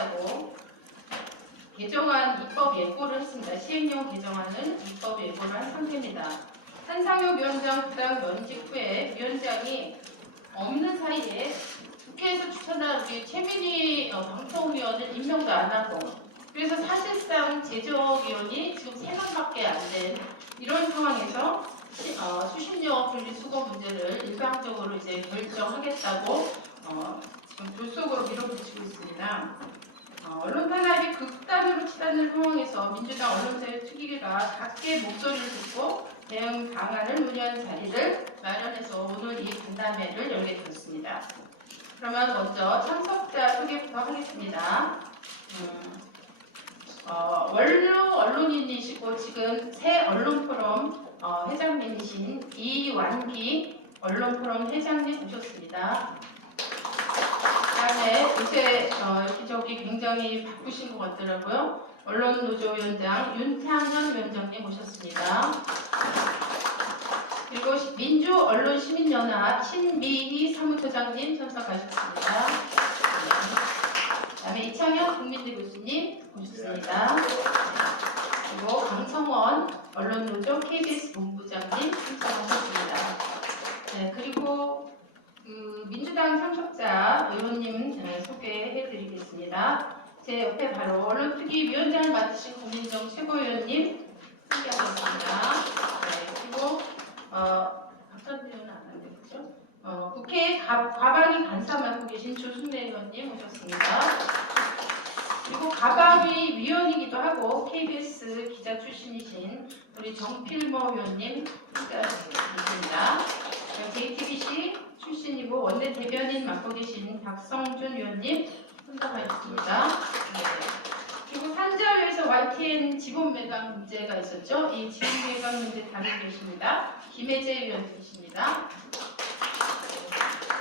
하겠다고 개정안 입법 예고를 했습니다. 시행령 개정안을 입법 예고를 한 상태입니다. 한상혁 위원장 부당 면직 후에 위원장이 없는 사이에 국회에서 추천한 우리 최민희 방통위원을 임명도 안 하고, 그래서 사실상 제적위원이 지금 3명밖에 안 된 이런 상황에서 수신료 분리수거 문제를 일방적으로 이제 결정하겠다고 지금 졸속으로 밀어붙이고 있습니다. 언론 탄압이 극단으로 치닫는 상황에서 민주당 언론사회 특위가 각계 목소리를 듣고 대응 방안을 논의하는 자리를 마련해서 오늘 이 간담회를 열게 되었습니다. 그러면 먼저 참석자 소개부터 하겠습니다. 원로 언론인이시고 지금 새 언론포럼 회장님이신 이완기 언론포럼 회장님 모셨습니다. 그다음에 요새 여기저기 굉장히 바쁘신 것 같더라고요. 언론노조위원장 윤창현 위원장님 모셨습니다. 그리고 민주언론시민연합 신미희 사무처장님 참석하셨습니다. 그다음에 이창현 국민대 교수님 모셨습니다. 그리고 강성원 언론노조 KBS 본부장님 참석하셨습니다. 네, 그리고 민주당 참석자 의원님 소개해드리겠습니다. 제 옆에 바로 언론특위 위원장을 맡으신 고민정 최고위원님 함께하겠습니다. 네, 그리고 박찬대 의원은 안 하는데 그죠? 국회 과방위 간사 맡고 계신 조순례 의원님 오셨습니다. 그리고 과방위 위원이기도 하고 KBS 기자 출신이신 우리 정필모 의원님 함께하셨습니다. JTBC 출신이고 원내 대변인 맡고 계신 박성준 의원님 참석하셨습니다. 네. 그리고 산자위에서 YTN 직원 매각 문제가 있었죠. 이 직원 매각 문제 다루고 계십니다. 김혜재 의원님이십니다.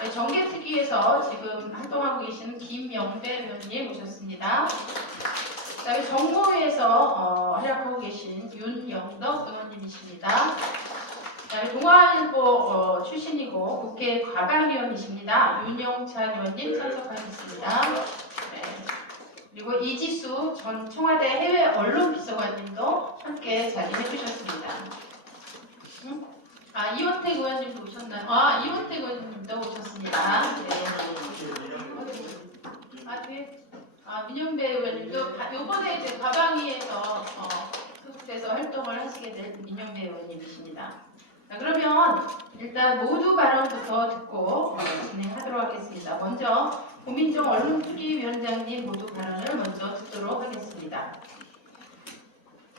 네, 정개특위에서 지금 활동하고 계시는 김영배 의원님 오셨습니다. 그다음에 정보위에서 활약하고 계신 윤영덕 의원님이십니다. 그다음에 동아일보 출신이고 국회 과방위원이십니다. 윤영찬 의원님 참석하셨습니다. 네. 그리고 이지수 전 청와대 해외 언론비서관님도 함께 자리해 주셨습니다. 이원택 의원님도 오셨나요? 이원택 의원님도 오셨습니다. 네. 네. 민영배 의원님도 이번에 이제 과방위에서 소속돼서 활동을 하시게 된 민영배 의원님이십니다. 자, 그러면 일단 모두 발언부터 듣고 진행하도록 하겠습니다. 먼저 고민정 언론특위위원장님 모두 발언을 먼저 듣도록 하겠습니다.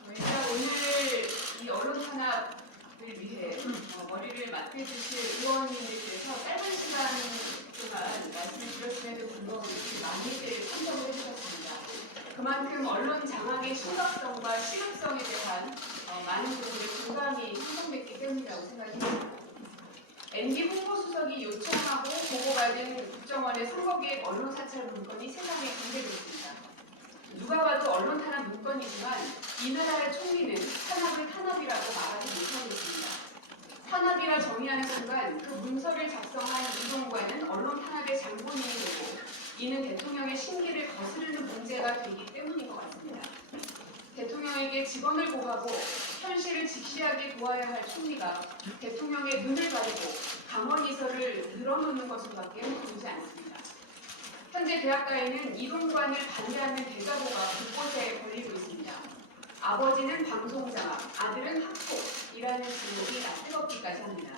일단 오늘 이 언론 탄압을 위해 머리를 맞대주실 의원님들께서 짧은 시간 동안 말씀을 드렸음에도 불구하고 이렇게 많이들 참석을 해주셨습니다. 그만큼 언론 장악의 심각성과 심각성에 대한 많은 분들의 공감이 형성됐기 때문이라고 생각합니다. MB 홍보수석이 요청하고 보고받은 국정원의 선거기획 언론 사찰 문건이 세상에 공개되어 있습니다. 누가 봐도 언론 탄압 문건이지만 이 나라의 총리는 탄압을 탄압이라고 말하지 못하고 있습니다. 탄압이라 정의하는 순간 그 문서를 작성한 이동관은 언론 탄압의 장본인이 되고 이는 대통령의 심기를 거스르는 문제가 되기 때문인 것 같습니다. 대통령에게 직언을 고하고 현실을 직시하게 도와야 할 총리가 대통령의 눈을 가리고 감언이설을 늘어놓는 것으로밖에 보이지 않습니다. 현재 대학가에는 이동관을 반대하는 대자보가 곳곳에 걸리고 있습니다. 아버지는 방송장악, 아들은 학폭이라는 제목이 뜨겁기까지 합니다.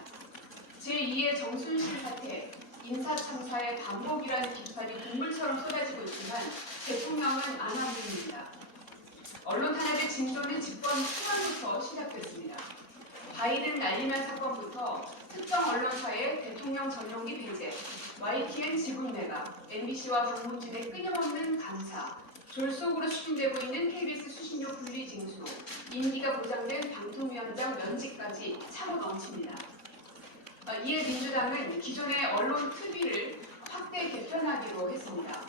제2의 정순실 사태, 인사청사의 반복이라는 비판이 동물처럼 쏟아지고 있지만 대통령은 안 하고 있습니다. 언론 탄압의 진도는 집권 초반부터 시작됐습니다. 바이든 날리면 사건부터 특정 언론사의 대통령 전용기 배제, YTN 직원 매각, MBC와 방문진의 끊임없는 감사, 졸속으로 추진되고 있는 KBS 수신료 분리 징수, 임기가 보장된 방통위원장 면직까지 차고 넘칩니다. 이에 민주당은 기존의 언론 특위를 확대 개편하기로 했습니다.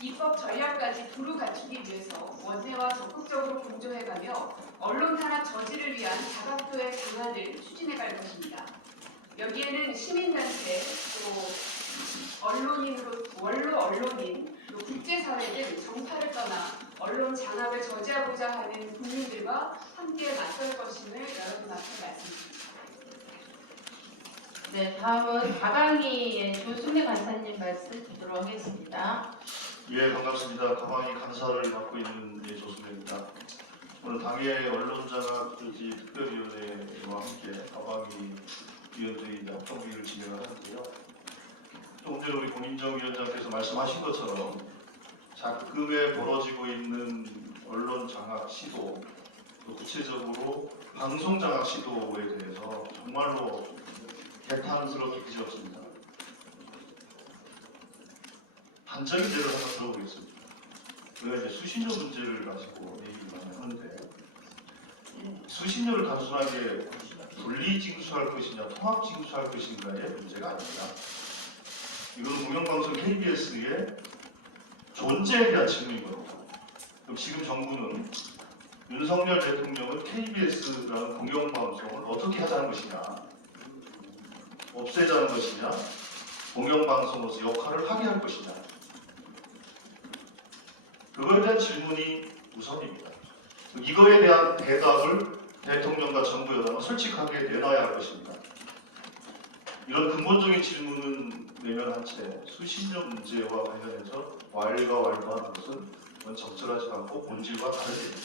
입법 전략까지 두루 갖추기 위해서 원내와 적극적으로 공조해가며 언론 탄압 저지를 위한 다각도의 방안을 추진해갈 것입니다. 여기에는 시민단체, 또 원로 언론인, 또 국제사회 등 정파를 떠나 언론 장악을 저지하고자 하는 국민들과 함께 맞설 것임을 여러분 앞에 말씀드립니다. 네, 다음은 가방이의 조순례 간사님 말씀 듣도록 하겠습니다. 예, 반갑습니다. 가방이 간사를 맡고 있는 조순례입니다. 오늘 당의 언론장악금지 특별위원회와 함께 가방이 위원들이 합동회의를 진행을 하는데요. 조금 전에 우리 공인정 위원장께서 말씀하신 것처럼 작금에 벌어지고 있는 언론 장악 시도, 또 구체적으로 방송 장악 시도에 대해서 정말로 개탄스럽게 뒤졌습니다. 단적인 예를 하나 들어보겠습니다. 우리가 이제 수신료 문제를 가지고 얘기를 많이 하는데 수신료를 단순하게 분리징수할 것이냐 통합징수할 것인가의 문제가 아닙니다. 이건 공영방송 KBS의 존재에 대한 질문인 겁니다. 그럼 지금 정부는 윤석열 대통령은 KBS라는 공영방송을 어떻게 하자는 것이냐, 없애자는 것이냐, 공영방송으로서 역할을 하게 할 것이냐, 그거에 대한 질문이 우선입니다. 이거에 대한 대답을 대통령과 정부 여당은 솔직하게 내놔야 할 것입니다. 이런 근본적인 질문은 내면한 채 수신료 문제와 관련해서 왈가왈부하는 것은 적절하지 않고 본질과 다릅니다.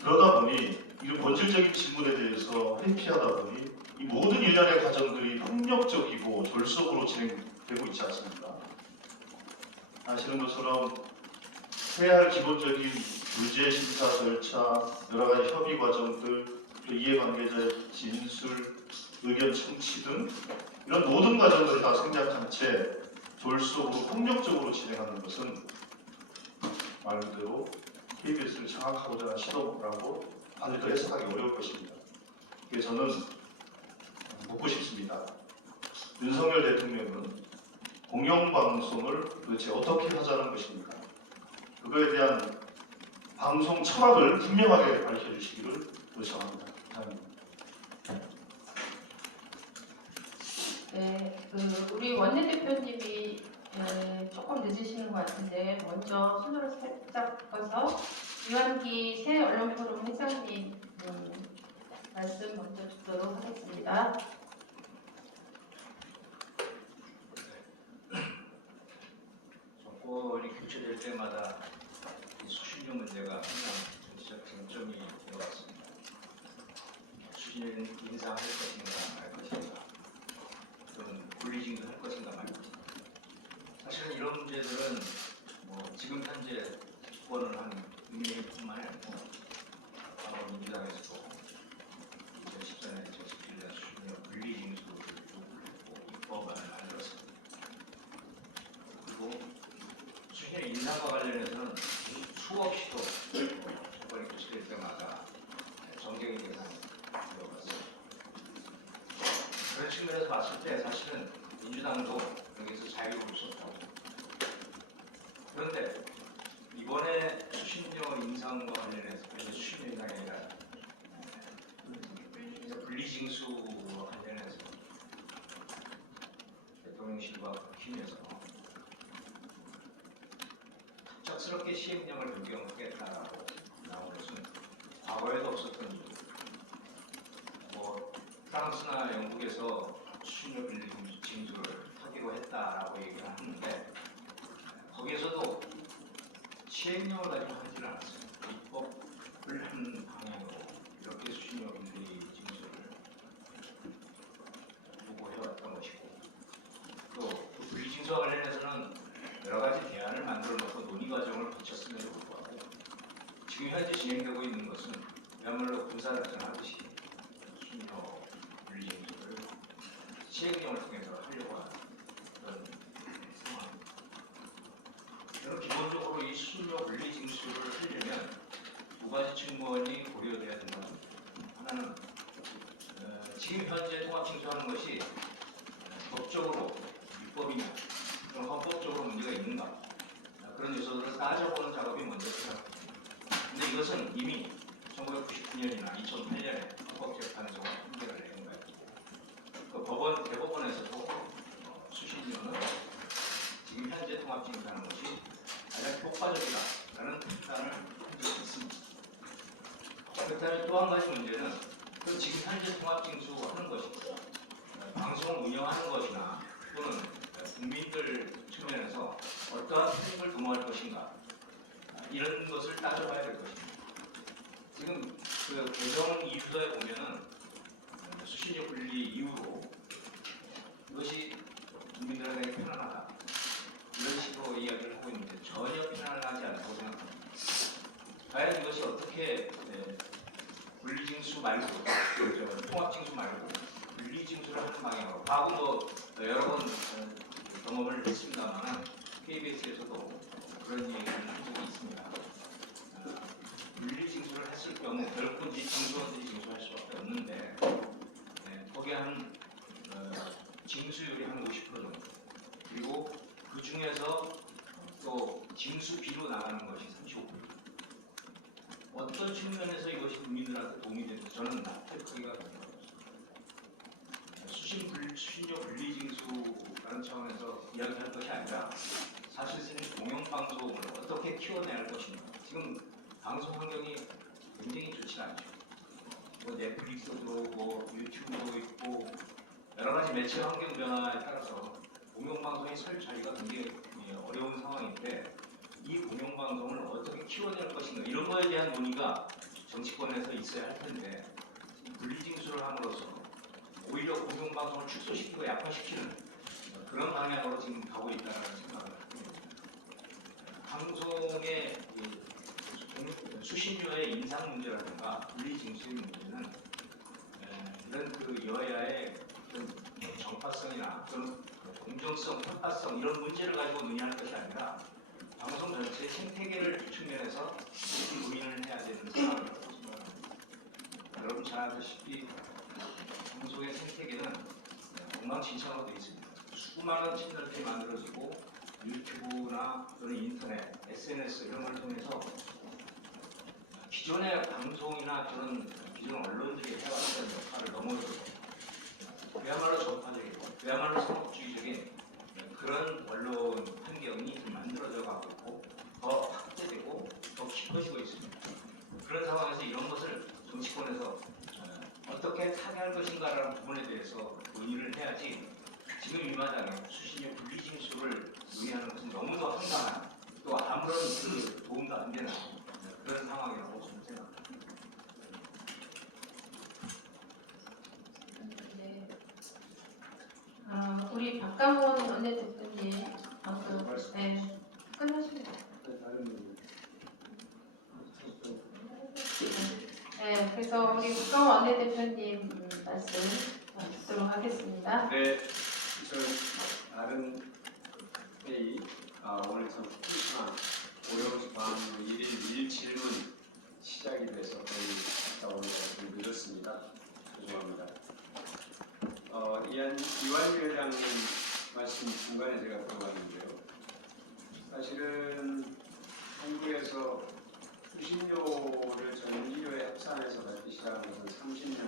그러다 보니 이 본질적인 질문에 대해서 회피하다 보니 이 모든 일련의 과정들이 폭력적이고 졸속으로 진행되고 있지 않습니까? 아시는 것처럼 해야 할 기본적인 유죄 심사 절차, 여러 가지 협의 과정들, 또 이해관계자의 진술, 의견 청취 등 이런 모든 과정들을 다 생략한 채 졸속으로 폭력적으로 진행하는 것은 말 그대로 KBS를 장악하고자 하는 시도라고 반대로 해석하기 어려울 것입니다. 그래서 저는 묻고 싶습니다. 윤석열 대통령은 공영방송을 도대체 어떻게 하자는 것입니까? 그거에 대한 방송 철학을 분명하게 밝혀주시기를 요청합니다. 감사합니다. 네, 우리 원내대표님이 조금 늦으시는 것 같은데 먼저 손으로 살짝 꺼서 유한기 새 언론포럼 회장님 말씀 먼저 듣도록 하겠습니다. 정권이 교체될 때마다 이 수신료 문제가 항상 정치적 쟁점이 되어왔습니다. 수신료 인상할 것인가 말 것인가, 또는 분리징수 할 것인가 말 것인가. 사실은 이런 문제들은 지금 현재 집권을 한 국민의힘뿐만 아니고 과거 민주당에서도 2014년, 2017년 수신료 분리징수를 요구했고 입법안을 만들었습니다. 그리고 수신료 인상과 관련해서는 수없이도 정권이 교체될 때마다 정쟁이 대상이 되어왔습니다. 그런 측면에서 봤을 때 사실은 민주당도 여기서 자유로울 수 없다고. 그런데 이번에 수신료 인상과 관련해서 수신료 인상이 아니라 분리징수와 관련해서 대통령실과 국힘에서 갑작스럽게 시행령을 변경하겠다라고 나온 것은 과거에도 없었던 일. 프랑스나 영국에서 수신료 분리징수를 하기로 했다라고 얘기를 하는데 거기에서도 시행령을 가지고 하지는 않았어요. 입법을 하는 방향으로 이렇게 수신료 분리징수를 요구해왔던 것이고, 또 분리징수와 관련해서는 여러 가지 대안을 만들어 놓고 논의 과정을 거쳤음에도 불구하고 지금 현재 진행되고 있는 것은 그야말로 군사작전하듯이 수신료 분리징수를 시행령을 통해서 하려고 하는 그런 상황입니다. 저는 기본적으로 이 수신료 분리징수를 하려면 두 가지 측면이 고려돼야 된다고 봅니다. 하나는 지금 현재 통합징수하는 것이 법적으로 입법이냐, 그럼 헌법적으로 문제가 있는가, 그런 요소들을 따져보는 작업이 먼저 필요합니다. 그런데 이것은 이미 1999년이나 2008년에 헌법재판소가 판결을 내린 거예요. 그 대법원에서도 수신료는 지금 현재 통합징수하는 것이 효과적이다라는 판단을 한 적이 있습니다. 그렇다면 또 한 가지 문제는 그 지금 현재 통합징수하는 것이고 방송을 운영하는 것이나 또는 국민들 측면에서 어떠한 책임을 도모할 것인가 이런 것을 따져봐야 될 것입니다. 지금 그 개정 이유서에 보면은 수신료 분리 이후로 이것이 국민들에게 편안하다 이런 식으로 이야기를 하고 있는데 전혀 편안하지 않다고 생각합니다. 과연 이것이 어떻게 분리징수 말고 통합징수 말고 분리징수를 하는 방향으로 과거 뭐 여러 번 경험을 했습니다만 KBS에서도 그런 얘기를 한 적이 있습니다. 분리징수를 했을 경우 결코 징수원들이 징수할 수밖에 없는데 거기에 한 징수율이 한 50% 정도 그리고 그 중에서 또 징수비로 나가는 것이 35%. 어떤 측면에서 이것이 국민들한테 도움이 돼서 저는 납득하기가 어렵습니다. 수신료 분리징수라는 차원에서 이야기할 것이 아니라 사실상 공영방송을 어떻게 키워내야 할 것인가. 지금 방송 환경이 굉장히 좋지 않죠. 뭐 넷플릭스도 뭐 유튜브도 있고 여러 가지 매체 환경 변화에 따라서 공영방송의 설 자리가 굉장히 어려운 상황인데 이 공영방송을 어떻게 키워낼 것인가 이런 거에 대한 논의가 정치권에서 있어야 할 텐데 분리징수를 함으로써 오히려 공영방송을 축소시키고 약화시키는 그런 방향으로 지금 가고 있다는 생각을 합니다. 방송의 수신료의 인상 문제라든가 분리징수의 문제는 이런 그 여야의 정파성이나 그런 공정성, 평가성 이런 문제를 가지고 논의하는 것이 아니라 방송 전체의 생태계를 측면에서 논의를 해야 되는 생각을 하고 있습니다. 여러분 잘 아시다시피 방송의 생태계는 엉망진창으로 되어 있습니다. 수많은 채널들이 만들어지고 유튜브나 또는 인터넷, SNS 이런 걸 통해서 기존의 방송이나 그런 기존 언론들이 해왔던 역할을 넘어서고 그야말로 전파적이고 그야말로 상업주의적인 그런 언론 환경이 만들어져 가고 있고 더 확대되고 더 깊어지고 있습니다. 그런 상황에서 이런 것을 정치권에서 어떻게 타개할 것인가라는 부분에 대해서 논의를 해야지 지금 이 마당에 수신료 분리징수를 논의하는 것은 너무도 황당한 또 아무런 그 도움도 안 되는 그런 상황이라고 저는 생각합니다. 네. 우리 박강원 원내대표님 방금 끝나십니다. 네, 그래서 우리 박강원 원내대표님 말씀 듣도록 하겠습니다. 네, 저는 다른 회의, 오늘 참 심심한 오려운 밤 1일 1질문 시작이 돼서 거의 갔다 오는 좀 늦었습니다. 죄송합니다. 이완희 회장님 말씀 중간에 제가 들어봤는데요. 사실은 한국에서 수신료를 전기료에 합산해서 받기 시작한 것은 30년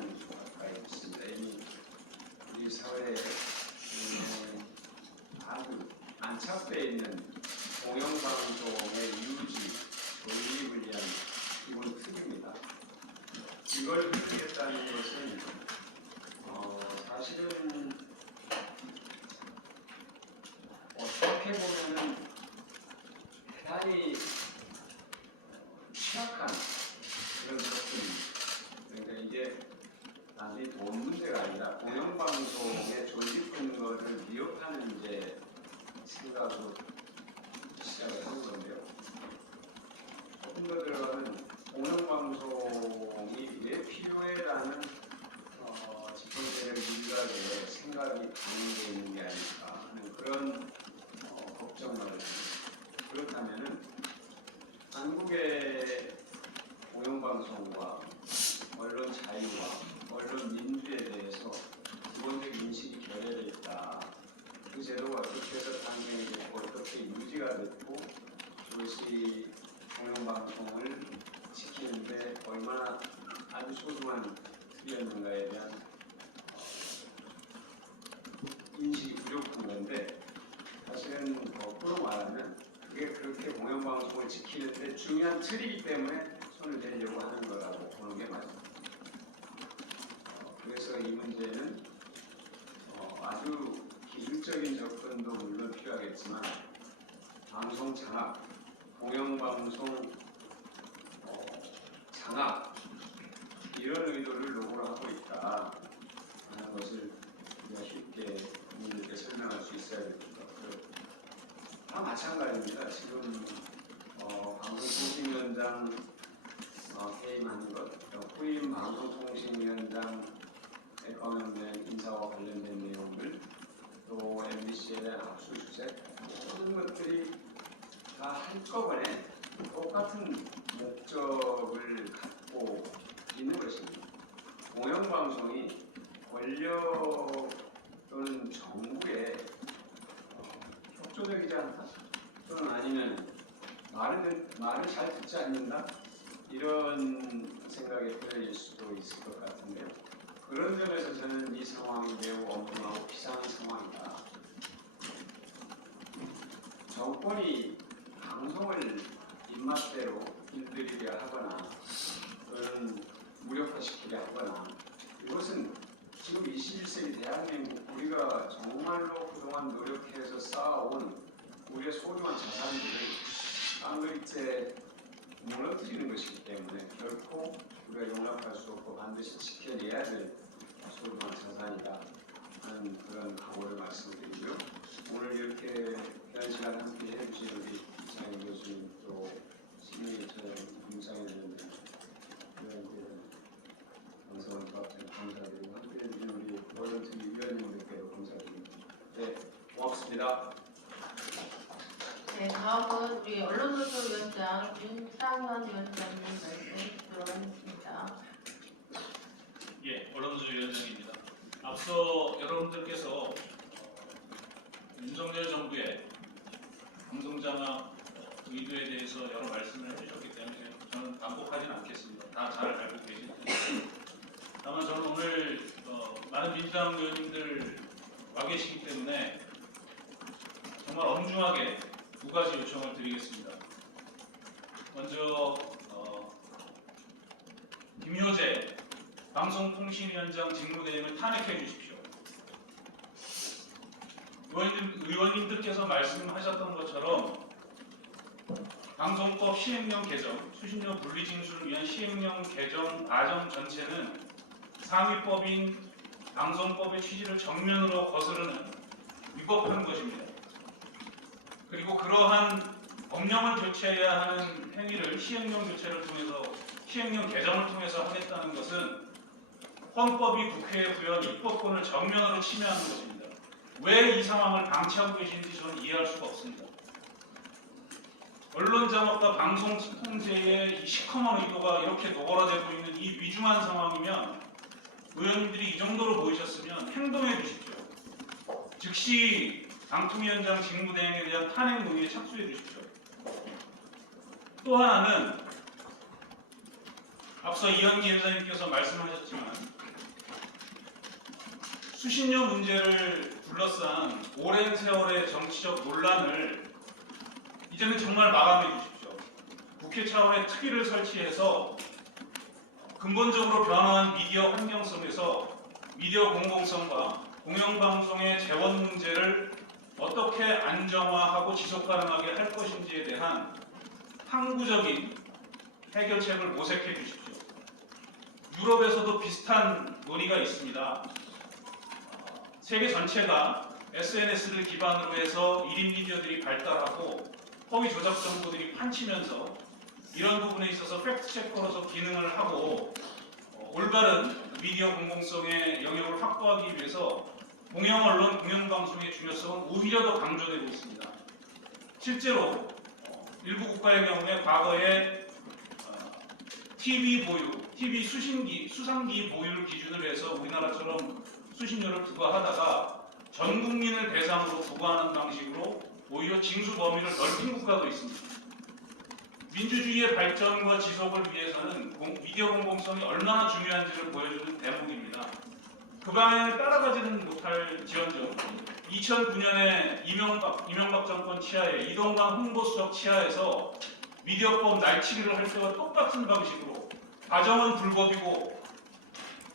가까이 됐습니다. 이미 우리 사회에 아주 안착되어 있는 공영방송의 유지, 존립을 위한 기본 틀입니다. 이걸 바꾸겠다는 것은 사실은 어떻게 보면은 대단히 취약한 그런 접근입니다. 그러니까 이게 단지 돈 문제가 아니라 공영방송의 존립 근거를 위협하는 이제 생각으로 시작을 한 건데요. 조금 더 들어가면 공영방송이 왜 필요해라는 집권세력 일각의 생각이 반영되어 있는 게 아닐까 하는 그런 걱정을 합니다. 그렇다면은 한국의 공영방송과 언론 자유와 언론 민주에 대해서 기본적 인식이 결여되어 있다. 그 제도가 어떻게 해서 탄생이 됐고 어떻게 유지가 됐고 그것이 공영방송을 지키는데 얼마나 아주 소중한 틀이었는가에 대한 인식이 부족한 건데 사실은 거꾸로 말하면 그게 그렇게 공영방송을 지키는데 중요한 틀이기 때문에 손을 대려고 하는 거라고 보는 게 맞습니다. 그래서 이 문제는 아주 기술적인 접근도 물론 필요하겠지만 방송 장악, 공영방송 장악 이런 의도를 노고로 하고 있다 하는 것을 우리가 쉽게 국민들께 설명할 수 있어야 됩니다. 다 마찬가지입니다. 지금 방송통신위원장 해임하는 것, 후임 방송통신위원장에 거명된 인사와 관련된 내용들, 또 MBC에 대한 압수수색 모든 것들이 다 한꺼번에 똑같은 목적을 갖고 있는 것입니다. 공영방송이 권력 또는 정부의 협조적이지 않다 또는 아니면 말을 잘 듣지 않는다 이런 생각이 들릴 수도 있을 것 같은데요. 그런 점에서 저는 이 상황이 매우 엉뚱하고 비상한 상황이다. 정권이 방송을 입맛대로 길들이게 하거나 또는 무력화시키게 하거나 이것은 지금 21세기 대한민국 우리가 정말로 그동안 노력해서 쌓아온 우리의 소중한 자산들을 깡그리째 무너뜨리는 것이기 때문에 결코 우리가 용납할 수 없고 반드시 지켜내야 될 소중한 자산이다 하는 그런 각오를 말씀드리고요. 오늘 이렇게 귀한 시간 함께 해주신 우리 이상희 교수님 또 심리처럼 김상현 위원님 방송을 도와주셔서 감사드리고 함께 해주신 우리 언론TV 위원님들께도 감사드립니다. 네, 고맙습니다. 네, 다음은 우리 언론노조위원장 윤상현 위원장님 말씀 듣도록 하겠습니다. 예, 언론노조위원장입니다. 앞서 여러분들께서 윤석열 정부의 방송장악 의도에 대해서 여러 말씀을 해주셨기 때문에 저는 반복하지는 않겠습니다. 다 잘 알고 계실 텐데. 다만 저는 오늘 많은 민주당 의원님들 와 계시기 때문에 정말 엄중하게 두 가지 요청을 드리겠습니다. 먼저 김효재 방송통신위원장 직무대행을 탄핵해 주십시오. 의원님들께서 말씀하셨던 것처럼 방송법 시행령 개정, 수신료 분리징수를 위한 시행령 개정 과정 전체는 상위법인 방송법의 취지를 정면으로 거스르는 위법한 것입니다. 그리고 그러한 법령을 교체해야 하는 행위를 시행령 교체를 통해서 시행령 개정을 통해서 하겠다는 것은 헌법이 국회에 부여한 입법권을 정면으로 침해하는 것입니다. 왜 이 상황을 방치하고 계신지 저는 이해할 수가 없습니다. 언론 장악과 방송 통제의 이 시커먼 의도가 이렇게 노골화되고 있는 이 위중한 상황이면 의원님들이 이 정도로 보이셨으면 행동해 주십시오. 즉시 방통위원장 직무대행에 대한 탄핵 논의에 착수해 주십시오. 또 하나는 앞서 이현기 위원장님께서 말씀하셨지만 수신료 문제를 둘러싼 오랜 세월의 정치적 논란을 이제는 정말 마감해 주십시오. 국회 차원의 특위를 설치해서 근본적으로 변화한 미디어 환경 속에서 미디어 공공성과 공영방송의 재원 문제를 어떻게 안정화하고 지속 가능하게 할 것인지에 대한 항구적인 해결책을 모색해 주십시오. 유럽에서도 비슷한 논의가 있습니다. 세계 전체가 SNS를 기반으로 해서 1인 미디어들이 발달하고 허위 조작 정보들이 판치면서 이런 부분에 있어서 팩트체커로서 기능을 하고 올바른 미디어 공공성의 영역을 확보하기 위해서 공영언론, 공영방송의 중요성은 오히려 더 강조되고 있습니다. 실제로 일부 국가의 경우에 과거에 TV 보유, TV 수상기 보유를 기준으로 해서 우리나라처럼 수신료를 부과하다가 전 국민을 대상으로 부과하는 방식으로 오히려 징수 범위를 넓힌 국가도 있습니다. 민주주의의 발전과 지속을 위해서는 미디어 공공성이 얼마나 중요한지를 보여주는 대목입니다. 그 방향을 따라가지는 못할지언정 2009년에 이명박 정권 치하에 이동관 홍보수석 치하에서 미디어법 날치기를 할 때와 똑같은 방식으로 과정은 불법이고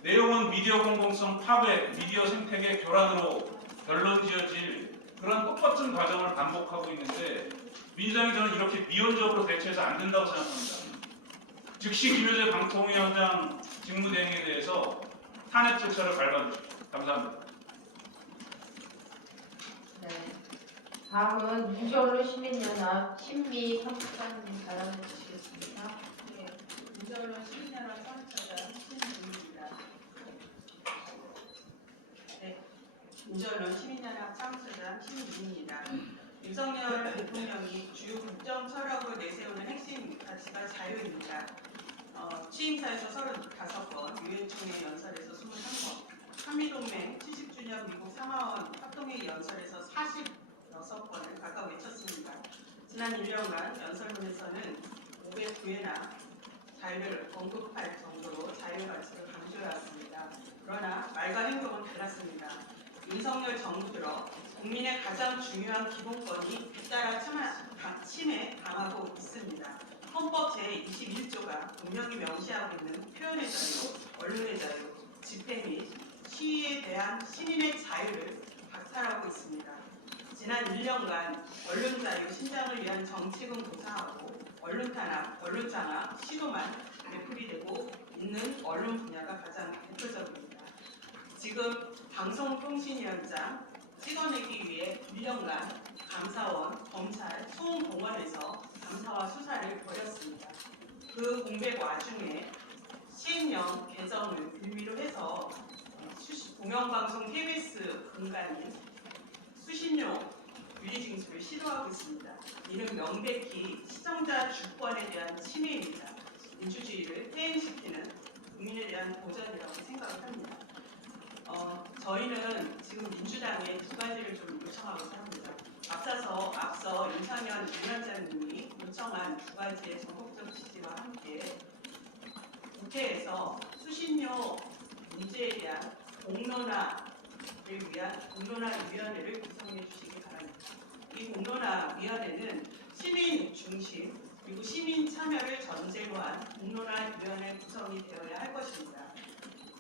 내용은 미디어 공공성 파괴, 미디어 생태계 교란으로 결론지어질 그런 똑같은 과정을 반복하고 있는데 민주당이 저는 이렇게 미온적으로 대처해서 안 된다고 생각합니다. 즉시 김효재 방통위원장 직무대행에 대해서 탄핵 절차를 밟아주십시오. 감사합니다. 네. 다음은 민주언론 시민연합 신미 사무처장님 발언해 주시겠습니다. 네, 민주언론 시민연합 사무처장 신민입니다. 네, 민주언론 시민연합 사무처장 신민입니다. 윤석열 대통령이 주요 국정 철학으로 내세우는 핵심 가치가 자유입니다. 취임사에서 35번, 유엔총회 연설에서 21번, 한미동맹 70주년 미국 상하원 합동회의 연설에서 46번을 각각 외쳤습니다. 지난 1년간 연설문에서는 509회나 자유를 언급할 정도로 자유 가치를 강조해왔습니다. 그러나 말과 행동은 달랐습니다. 윤석열 정부 들어 국민의 가장 중요한 기본권이 잇따라 침해 당하고 있습니다. 헌법 제21조가 분명히 명시하고 있는 표현의 자유, 언론의 자유, 집회 및 시위에 대한 시민의 자유를 박탈하고 있습니다. 지난 1년간 언론 자유 신장을 위한 정책은 고사하고 언론 탄압, 언론 장악 시도만 되풀이되고 있는 언론 분야가 가장 대표적입니다. 지금 방송통신위원장 찍어내기 위해 1년간 감사원, 검찰, 소음공원에서 감사와 수사를 벌였습니다. 그 공백 와중에 시행령 개정을 빌미로 해서 공영방송 KBS 근간인 수신료 윤리징수를 시도하고 있습니다. 이는 명백히 시청자 주권에 대한 침해입니다. 민주주의를 퇴행시키는 국민에 대한 도전이라고 생각을 합니다. 저희는 지금 민주당에 두 가지를 좀 요청하고 합니다. 앞서 윤상현 위원장님이 요청한 두 가지의 적극적 지지와 함께 국회에서 수신료 문제에 대한 공론화를 위한 공론화위원회를 구성해 주시기 바랍니다. 이 공론화위원회는 시민 중심 그리고 시민 참여를 전제로 한 공론화위원회 구성이 되어야 할 것입니다.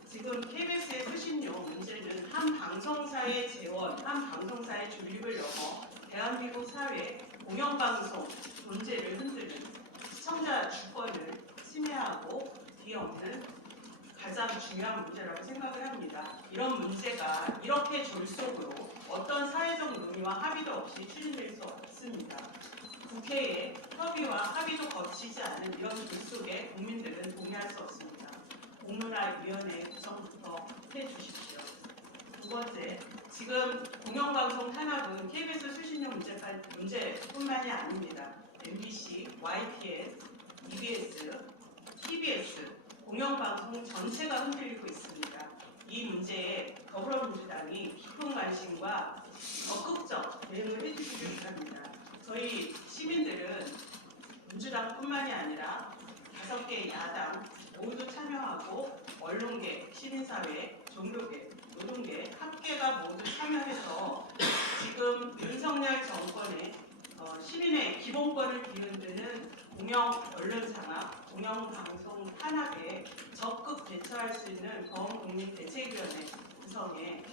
지금 KBS의 수신료 문제는 한 방송사의 재원, 한 방송사의 조립을 넘어 대한민국 사회 공영방송 존재를 흔드는 시청자 주권을 침해하고 뒤엎는 가장 중요한 문제라고 생각을 합니다. 이런 문제가 이렇게 졸속으로 어떤 사회적 논의와 합의도 없이 추진될 수 없습니다. 국회에 협의와 합의도 거치지 않은 이런 졸속에 국민들은 동의할 수 없습니다. 공론화위원회 구성부터 해주십시오. 두 번째, 지금 공영방송 탄압은 KBS 수신료 문제뿐만이 아닙니다. MBC, YTN, EBS, TBS, 공영방송 전체가 흔들리고 있습니다. 이 문제에 더불어민주당이 깊은 관심과 적극적 대응을 해주시길 바랍니다. 저희 시민들은 민주당뿐만이 아니라 5개 야당 모두 참여하고 언론계, 시민사회, 종교계, 노동계, 학계가 모두 참여해서 지금 윤석열 정권의 시민의 기본권을 뒤흔드는 공영 언론 장악, 공영 방송 탄압에 적극 대처할 수 있는 범국민 대책위원회 구성에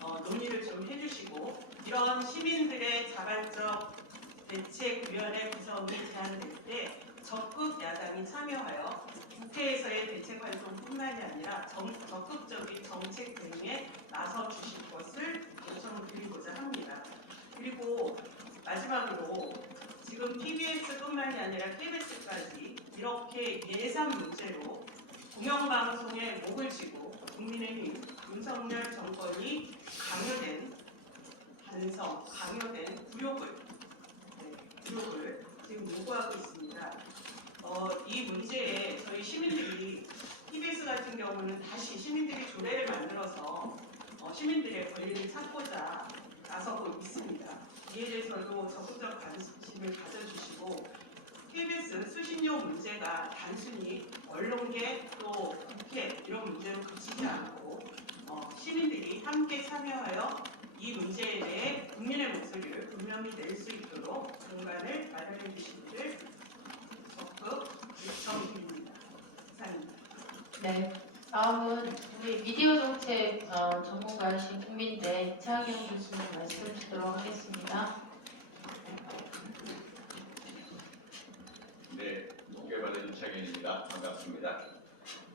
논의를 좀 해주시고 이런 시민들의 자발적 대책위원회 구성이 제안될 때 적극 야당이 참여하여 국회에서의 대책 활동뿐만이 아니라 적극적인 정책 대응에 나서 주실 것을 요청드리고자 합니다. 그리고 마지막으로 지금 TBS뿐만이 아니라 KBS까지 이렇게 예산 문제로 공영방송에 목을 쥐고 국민의힘 윤석열 정권이 강요된 반성, 강요된 굴욕을 지금 요구하고 있습니다. 이 문제에 저희 시민들이 TBS 같은 경우는 다시 시민들이 조례를 만들어서 시민들의 권리를 찾고자 나서고 있습니다. 이에 대해서도 적극적 관심을 가져주시고 KBS 수신료 문제가 단순히 언론계 또 국회 이런 문제로 그치지 않고 시민들이 함께 참여하여 이 문제에 대해 국민의 목소리를 분명히 낼 수 있도록 공간을 마련해 주시기를 적극 요청드립니다. 이상입니다. 네, 다음은 우리 미디어 정책 전문가이신 국민대 이창영 교수님 말씀 듣도록 하겠습니다. 네, 목회받은 이창현입니다. 반갑습니다.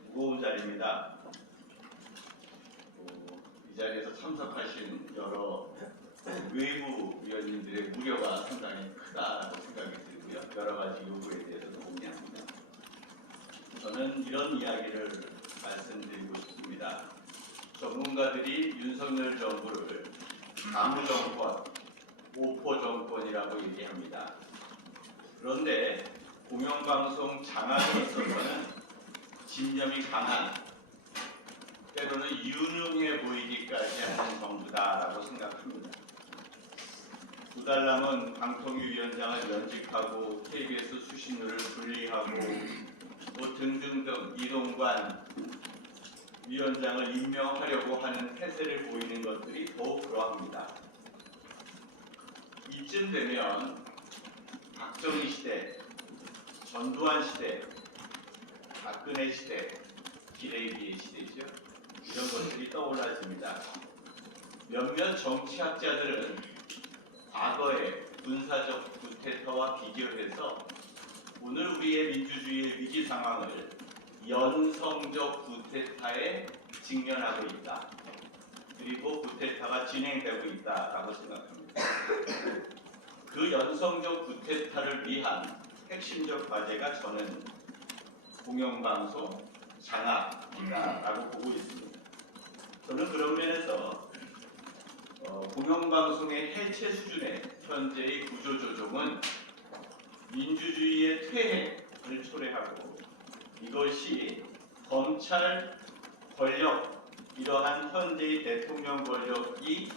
무거운 자리입니다. 이 자리에서 참석하신 여러 외부 위원님들의 무료가 상당히 크다고 생각이 들고요. 여러 가지 요구에 대해서도 동의합니다. 저는 이런 이야기를 말씀드리고 싶습니다. 전문가들이 윤석열 정부를 가무정권, 오포정권이라고 얘기합니다. 그런데 공영방송 장악에 있어서는 집념이 강한, 때로는 유능해 보이기까지 하는 정부다라고 생각합니다. 2달 남은 방통위원장을 면직하고 KBS 수신료를 분리하고 또 등등등 이동관 위원장을 임명하려고 하는 태세를 보이는 것들이 더욱 그러합니다. 이쯤 되면 박정희 시대, 전두환 시대, 박근혜 시대, 기레기의 시대죠. 이런 것들이 떠올라집니다. 몇몇 정치학자들은 과거의 군사적 쿠데타와 비교해서 오늘 우리의 민주주의의 위기 상황을 연성적 쿠데타에 직면하고 있다. 그리고 쿠데타가 진행되고 있다라고 생각합니다. 그 연성적 쿠데타를 위한 핵심적 과제가 저는 공영방송 장악이다라고 보고 있습니다. 저는 그런 면에서 공영방송의 해체 수준의 현재의 구조조정은 민주주의의 퇴행을 초래하고 이것이 검찰 권력, 이러한 현재의 대통령 권력이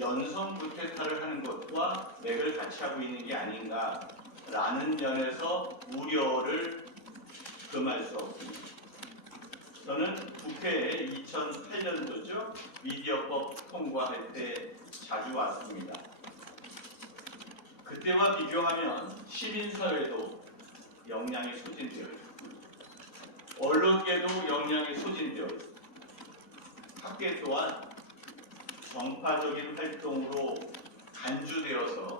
연성 쿠데타를 하는 것과 맥을 같이 하고 있는 게 아닌가라는 면에서 우려를 금할 수 없습니다. 저는 국회에 2008년도죠. 미디어법 통과할 때 자주 왔습니다. 그때와 비교하면 시민사회도 역량이 소진되어 있습니다. 언론계도 역량이 소진되어 있습니다. 학계 또한 정파적인 활동으로 간주되어서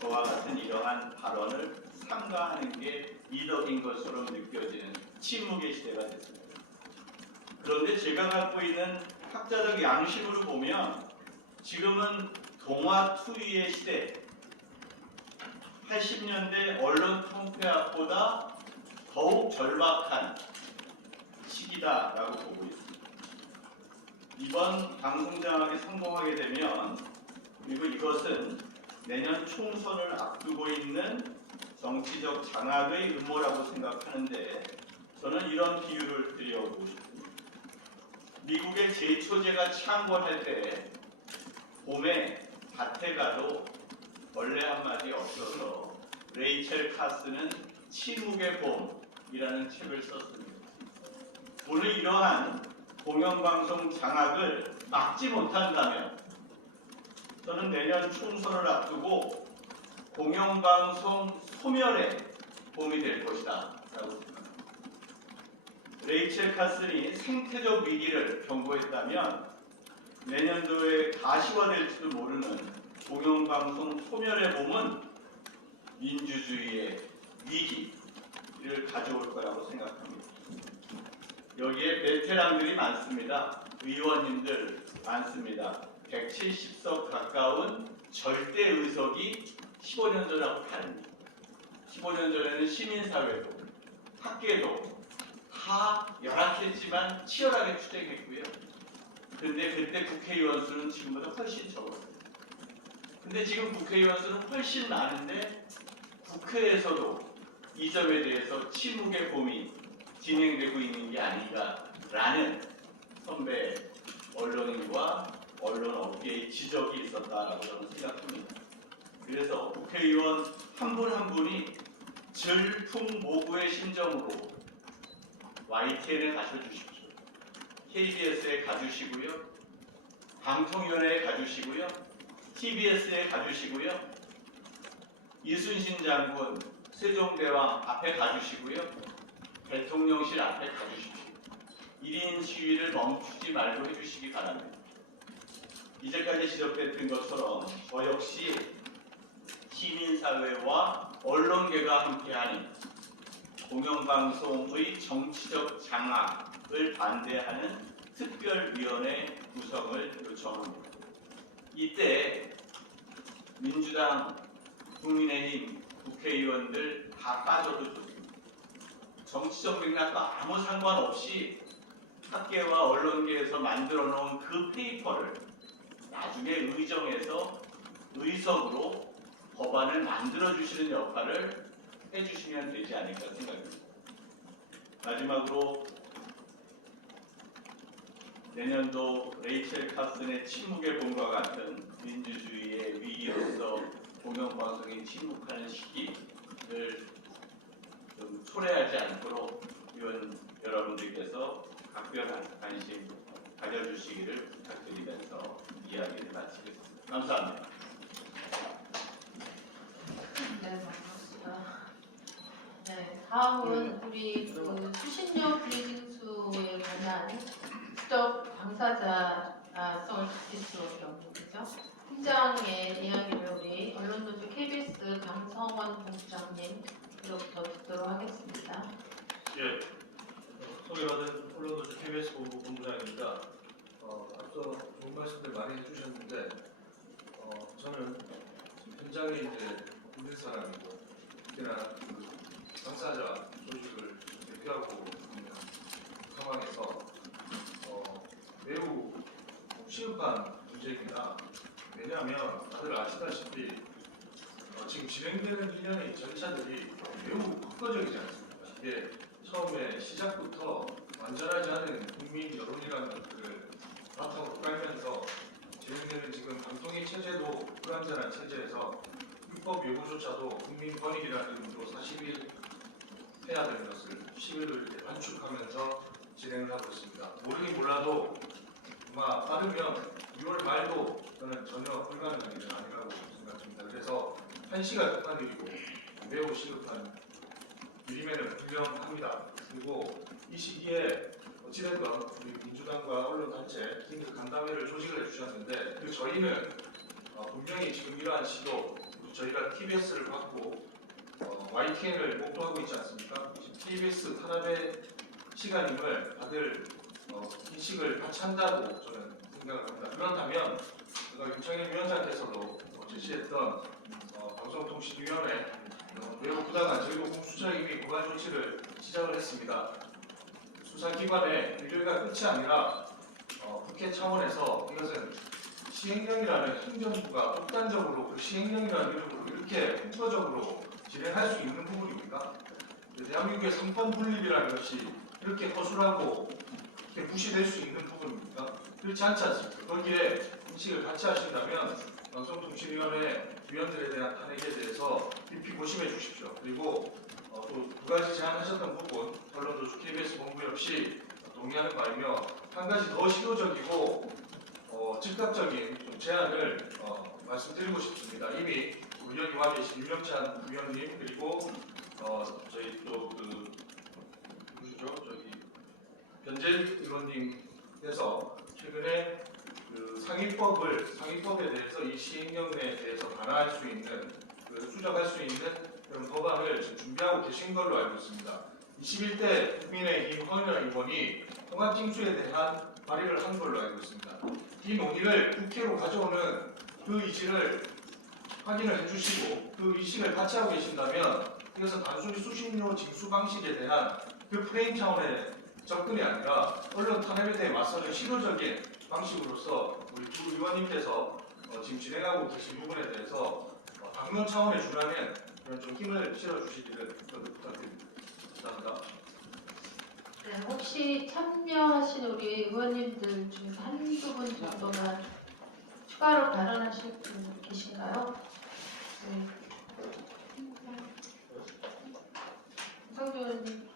저와 같은 이러한 발언을 삼가하는 게 미덕인 것처럼 느껴지는 침묵의 시대가 됐습니다. 그런데 제가 갖고 있는 학자적 양심으로 보면 지금은 동아투위의 시대, 80년대 언론 통폐합보다 더욱 절박한 시기다라고 보고 있습니다. 이번 방송장악에 성공하게 되면, 그리고 이것은 내년 총선을 앞두고 있는 정치적 장악의 음모라고 생각하는데 저는 이런 비유를 드려보고 싶습니다. 미국의 제초제가 창궐할 때 봄에 밭에 가도 벌레 한마디 없어서 레이첼 카스는 침묵의 봄이라는 책을 썼습니다. 오늘 이러한 공영방송 장악을 막지 못한다면 저는 내년 총선을 앞두고 공영방송 소멸의 봄이 될 것이다 라고 생각합니다. 레이첼 카슨이 생태적 위기를 경고했다면 내년도에 가시화될지도 모르는 공영방송 소멸의 봄은 민주주의의 위기를 가져올 거라고 생각합니다. 여기에 베테랑들이 많습니다. 의원님들 많습니다. 170석 가까운 절대 의석이 15년 전하고 다릅니다. 15년 전에는 시민사회도 학계도 다 열악했지만 치열하게 투쟁했고요. 근데 그때 국회의원 수는 지금보다 훨씬 적었어요. 근데 지금 국회의원 수는 훨씬 많은데 국회에서도 이 점에 대해서 침묵의 봄이 진행되고 있는 게 아닌가라는 선배 언론인과 언론 업계의 지적이 있었다라고 저는 생각합니다. 그래서 국회의원 한 분 한 분이 질풍모구의 심정으로 YTN에 가셔주십시오. KBS에 가주시고요. 방통위원회에 가주시고요. TBS에 가주시고요. 이순신 장군 세종대왕 앞에 가주시고요. 대통령실 앞에 가주십시오. 1인 시위를 멈추지 말고 해주시기 바랍니다. 이제까지 지적됐던 것처럼 저 역시 시민사회와 언론계가 함께하는 공영방송의 정치적 장악을 반대하는 특별위원회 구성을 요청합니다. 이때 민주당, 국민의힘 국회의원들 다 빠져도 좋습니다. 정치적 맥락과 아무 상관없이 학계와 언론계에서 만들어 놓은 그 페이퍼를 나중에 의정에서 의석으로 법안을 만들어 주시는 역할을 해주시면 되지 않을까 생각합니다. 마지막으로 내년도 레이첼 카슨의 침묵의 봄과 같은 민주주의의 위기로서 공영방송이 침묵하는 시기를 좀 초래하지 않도록 의원 여러분들께서 각별한 관심 가져주시기를 부탁드리면서 이야기를 마치겠습니다. 감사합니다. 네, 반갑습니다. 네, 다음은 우리 그 수신료 분리징수에 관한 수적 당사자성을 가질 수밖에 없는 거죠. 팀장의 이야기를 우리 언론노조 KBS 강성원 본부장님으로부터 듣도록 하겠습니다. 예, 소개받은 언론노조 KBS 본부장입니다. 앞서 좋은 말씀들 많이 해주셨는데 저는 지금 현장에 이제 있는 사람이고 특히나 그 당사자 조직을 대표하고 있는 상황에서 매우 시급한 문제입니다. 왜냐하면 다들 아시다시피 지금 진행되는 일련의 절차들이 매우 국가적이지 않습니까? 이게 처음에 시작부터 완전하지 않은 국민 여론이라는 것들을 바탕으로 깔면서 진행되는 지금 방통위 체제도 불완전한 체제에서 입법 예고조차도 국민 권익이라는 이름으로 40일 해야 되는 것을 10일을 이렇게 단축하면서 진행을 하고 있습니다. 모르긴 몰라도 아마 빠르면 6월 말도 저는 전혀 불가능한 일은 아니라고 생각합니다. 그래서 1시가 급한 일이고 매우 시급한 일임에는 분명합니다. 그리고 이 시기에 어찌됐건 우리 민주당과 언론단체 긴급 간담회를 조직을 해주셨는데 그 저희는 분명히 지금 이러한 시도 저희가 TBS를 받고 YTN을 목도하고 있지 않습니까? TBS 탄압의 시간임을 다들 인식을 같이 한다고 저는 생각을 합니다. 그렇다면 제가 윤창현 위원장께서도 제시했던 방송통신위원회 매우 부당한 제1공 수사 이미 고발 조치를 시작을 했습니다. 수사기관의 일요일가 끝이 아니라 국회 차원에서 이것은 시행령이라는 행정부가 독단적으로 그 시행령이라는 이름으로 이렇게 풍토적으로 진행할 수 있는 부분입니까? 대한민국의 삼권 분립이라는 것이 이렇게 허술하고 이렇게 무시될 수 있는 부분입니까? 그렇지 않지 않습니까? 거기에 인식을 같이 하신다면 방송통신위원회 위원들에 대한 탄핵에 대해서 깊이 고심해 주십시오. 그리고 또 두 가지 제안하셨던 부분, 언론노조 KBS 본부 역시 동의하는 바이며 한 가지 더 시도적이고 즉각적인 좀 제안을 말씀드리고 싶습니다. 이미 우리 여기 와 계신 유명찬 위원님 그리고 저희 또 그 누구시죠? 저기 변재일 의원님께서 최근에 그 상위법에 대해서 이 시행령에 대해서 반화할 수 있는 수정할 수 있는 그런 법안을 지금 준비하고 계신 걸로 알고 있습니다. 21대 국민의힘 황운하 의원이 통합징수에 대한 발의를 한 걸로 알고 있습니다. 이 논의를 국회로 가져오는 그 의지를 확인을 해주시고 그 의식을 같이 하고 계신다면 이것은 단순히 수신료 징수 방식에 대한 그 프레임 차원의 접근이 아니라 언론 탄압에 대해 맞서는 실효적인 방식으로서 우리 두 의원님께서 지금 진행하고 계신 부분에 대해서 당론 차원에 준하는 그런 좀 힘을 실어주시기를 부탁드립니다. 감사합니다. 네, 혹시 참여하신 우리 의원님들 중에서 한두 분 정도만 추가로 발언하실 분 계신가요? 네. 성교 의원님.